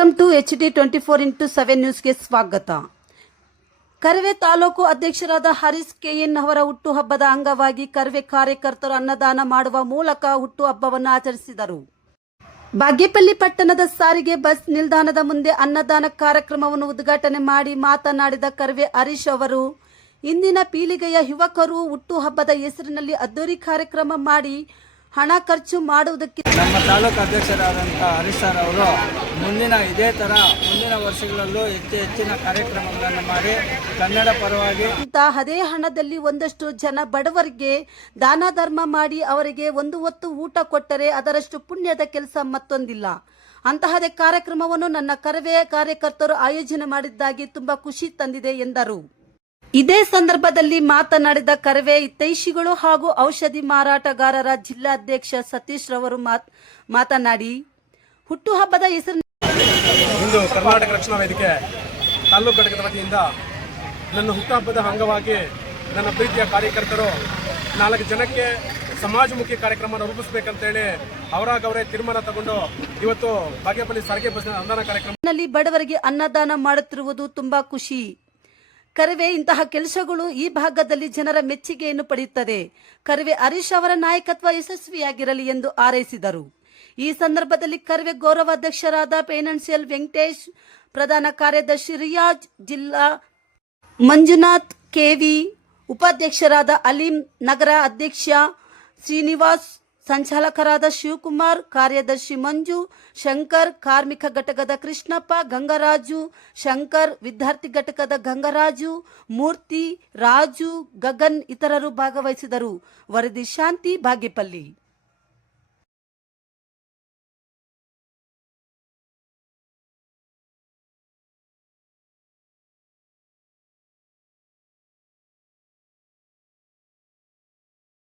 Welcome to HD24x7 ನ್ಯೂಸ್ಗೆ ಸ್ವಾಗತ. ಕರವೇ ತಾಲೂಕು ಅಧ್ಯಕ್ಷರಾದ ಹರೀಶ್ KN ಅವರ ಹುಟ್ಟುಹಬ್ಬದ ಅಂಗವಾಗಿ ಕರವೇ ಕಾರ್ಯಕರ್ತರು ಅನ್ನದಾನ ಮಾಡುವ ಮೂಲಕ ಹುಟ್ಟುಹಬ್ಬವನ್ನು ಆಚರಿಸಿದರು. ಬಾಗೇಪಲ್ಲಿ ಪಟ್ಟಣದ ಸಾರಿಗೆ ಬಸ್ ನಿಲ್ದಾಣದ ಮುಂದೆ ಅನ್ನದಾನ ಕಾರ್ಯಕ್ರಮವನ್ನು ಉದ್ಘಾಟನೆ ಮಾಡಿ ಮಾತನಾಡಿದ ಕರವೇ ಹರೀಶ್ ಅವರು, ಇಂದಿನ ಪೀಳಿಗೆಯ ಯುವಕರು ಹುಟ್ಟುಹಬ್ಬದ ಹೆಸರಿನಲ್ಲಿ ಅದ್ದೂರಿ ಕಾರ್ಯಕ್ರಮ ಮಾಡಿ ಹಣ ಖರ್ಚು ಮಾಡುವುದಕ್ಕೆ ನಮ್ಮ ತಾಲೂಕು ಅಧ್ಯಕ್ಷರಾದಂಥ ಹರೀಶ್ ಸರ್ ಅವರು ಇದೇ ಥರ ಮುಂದಿನ ವರ್ಷಗಳಲ್ಲೂ ಹೆಚ್ಚಿನ ಕಾರ್ಯಕ್ರಮಗಳನ್ನು ಮಾಡಿ ಕನ್ನಡ ಪರವಾಗಿ ಅದೇ ಹಣದಲ್ಲಿ ಒಂದಷ್ಟು ಜನ ಬಡವರಿಗೆ ದಾನ ಧರ್ಮ ಮಾಡಿ ಅವರಿಗೆ ಒಂದು ಹೊತ್ತು ಊಟ ಕೊಟ್ಟರೆ ಅದರಷ್ಟು ಪುಣ್ಯದ ಕೆಲಸ ಮತ್ತೊಂದಿಲ್ಲ. ಅಂತಹದೇ ಕಾರ್ಯಕ್ರಮವನ್ನು ನನ್ನ ಕರವೇ ಕಾರ್ಯಕರ್ತರು ಆಯೋಜನೆ ಮಾಡಿದ್ದಾಗಿ ತುಂಬಾ ಖುಷಿ ತಂದಿದೆ ಎಂದರು. ಇದೇ ಸಂದರ್ಭದಲ್ಲಿ ಮಾತನಾಡಿದ ಕರವೇ ಹಿತೈಷಿಗಳು ಹಾಗೂ ಔಷಧಿ ಮಾರಾಟಗಾರರ ಜಿಲ್ಲಾಧ್ಯಕ್ಷ ಸತೀಶ್ ರವರು ಮಾತನಾಡಿ, ಹುಟ್ಟುಹಬ್ಬದ ಹೆಸರು ಇಂದು ಕರ್ನಾಟಕ ರಕ್ಷಣಾ ವೇದಿಕೆ ತಾಲೂಕು ಘಟಕದ ವತಿಯಿಂದ ನನ್ನ ಹುಟ್ಟುಹಬ್ಬದ ಅಂಗವಾಗಿ ನನ್ನ ಪ್ರೀತಿಯ ಕಾರ್ಯಕರ್ತರು 4 ಜನಕ್ಕೆ ಸಮಾಜಮುಖಿ ಕಾರ್ಯಕ್ರಮ ರೂಪಿಸಬೇಕಂತೇಳಿ ಅವರೇ ತೀರ್ಮಾನ ತಗೊಂಡು ಇವತ್ತು ಬಾಗೇಪಲ್ಲಿ ಸಾರಿಗೆ ಬಸ್ ಅನ್ನದಾನ ಕಾರ್ಯಕ್ರಮದಲ್ಲಿ ಬಡವರಿಗೆ ಅನ್ನದಾನ ಮಾಡುತ್ತಿರುವುದು ತುಂಬಾ ಖುಷಿ. ಕರವೇ ಇಂತಹ ಕೆಲಸಗಳು ಈ ಭಾಗದಲ್ಲಿ ಜನರ ಮೆಚ್ಚುಗೆಯನ್ನು ಪಡೆಯುತ್ತದೆ. ಕರವೇ ಹರೀಶ್ ಅವರ ನಾಯಕತ್ವ ಯಶಸ್ವಿಯಾಗಿರಲಿ ಎಂದು ಹಾರೈಸಿದರು. ಈ ಸಂದರ್ಭದಲ್ಲಿ ಕರವೇ ಗೌರವಾಧ್ಯಕ್ಷರಾದ ಫೈನಾನ್ಸಿಯಲ್ ವೆಂಕಟೇಶ್, ಪ್ರಧಾನ ಕಾರ್ಯದರ್ಶಿ ರಿಯಾಜ್, ಜಿಲ್ಲಾ ಮಂಜುನಾಥ್ KV, ಉಪಾಧ್ಯಕ್ಷರಾದ ಅಲೀಂ, ನಗರ ಅಧ್ಯಕ್ಷ ಶ್ರೀನಿವಾಸ್, ಸಂಚಾಲಕರಾದ ಶಿವಕುಮಾರ್, ಕಾರ್ಯದರ್ಶಿ ಮಂಜು, ಶಂಕರ್, ಕಾರ್ಮಿಕ ಘಟಕದ ಕೃಷ್ಣಪ್ಪ, ಗಂಗರಾಜು, ಶಂಕರ್, ವಿದ್ಯಾರ್ಥಿ ಘಟಕದ ಗಂಗರಾಜು, ಮೂರ್ತಿ, ರಾಜು, ಗಗನ್ ಇತರರು ಭಾಗವಹಿಸಿದರು. ವರದಿ ಶಾಂತಿ, ಬಾಗೇಪಲ್ಲಿ.